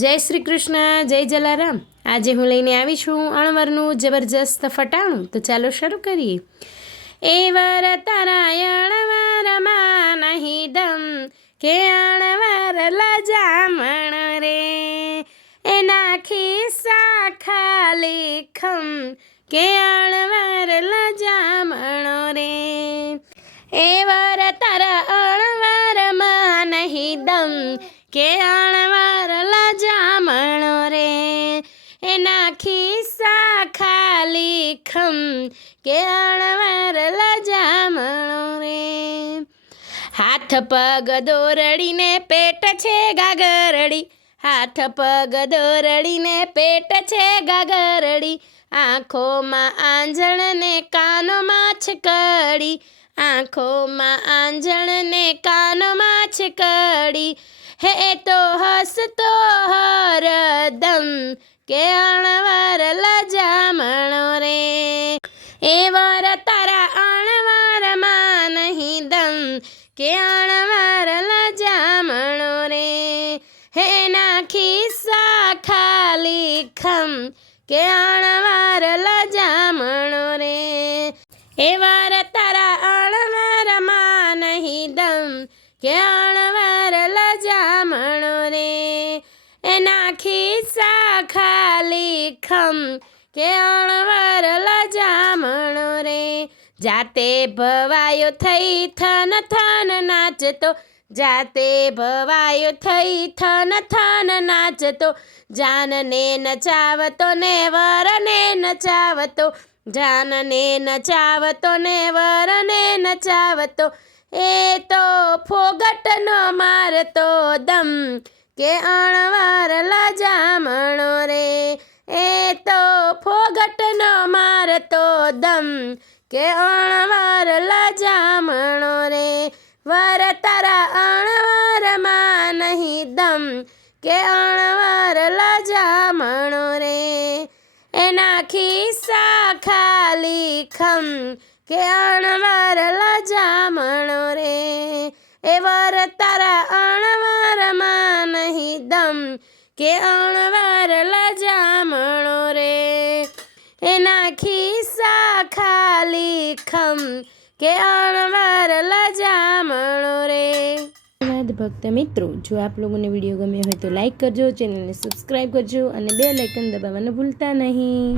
જય શ્રી કૃષ્ણ, જય જલારામ। આજે હું લઈને આવી છું અણવરનું જબરજસ્ત ફટાણું। તો ચાલો શરૂ કરીએ। એ વર તારા અણવરમાં નહીં દમ કે અણવર લજામણ રે, એના ખિસ્સા ખાલી ખમ કે અણવર લજામણો રે। એ વર તારા અણવરમાં નહીં દમ કે અણવર લજામણો રે, એના ખિસ્સા ખાલી ખમ કે અણવર લજામણો રે। હાથ પગ દોરડીને પેટ છે ગાગરડી, હાથ પગ દોરડીને પેટ છે ગાગરડી, આંખોમાં આંજણ ને કાનોમાં છકડી, આંખોમાં આંજણ ને કાનોમાં છકડી, હે તો હસતો હરદમ કે અણવર લજામણો રે। એ વર તારા અણવરમાં નહીં દમ કે અણવર લજામણો રે, એના ખિસ્સા ખાલી ખમ કે અણવર લજામણો રે। એ વર તારા અણવરમાં નહીં દમ કે અણવર લજામણો રે, એના ખિસ્સા ખાલી ખમ કે અણવર લજામણો રે। જાતે ભવાયો થઈ થન થન નાચતો, જાતે ભવાયો થઈ થન થન નાચતો, જાનને નચાવતો ને વરને નચાવતો, જાનને નચાવતો ને વરને નચાવતો, એ તો ફોગટનો મારતો દમ કે અણવર લજામણો રે, એ તો ફોગટનો મારતો દમ કે અણવર લજામણો રે। વર તારા અણવરમાં નહીં દમ કે અણવર લજામણો રે, એના ખિસ્સા ખાલી ખમ કે અણવર લજામણો રે। એ વર તારા અણવરમાં નહીં દમ કે અણવર લજામણો રે, એના ખિસ્સા ખાલી ખમ કે અણવર લજામણો રે। ધન્યવાદ ભક્ત મિત્રો, જો આપ લોકોને વિડીયો ગમ્યો હોય તો લાઈક કરજો, ચેનલને સબસ્ક્રાઈબ કરજો અને બેલ આઇકન દબાવવાનું ભૂલતા નહીં।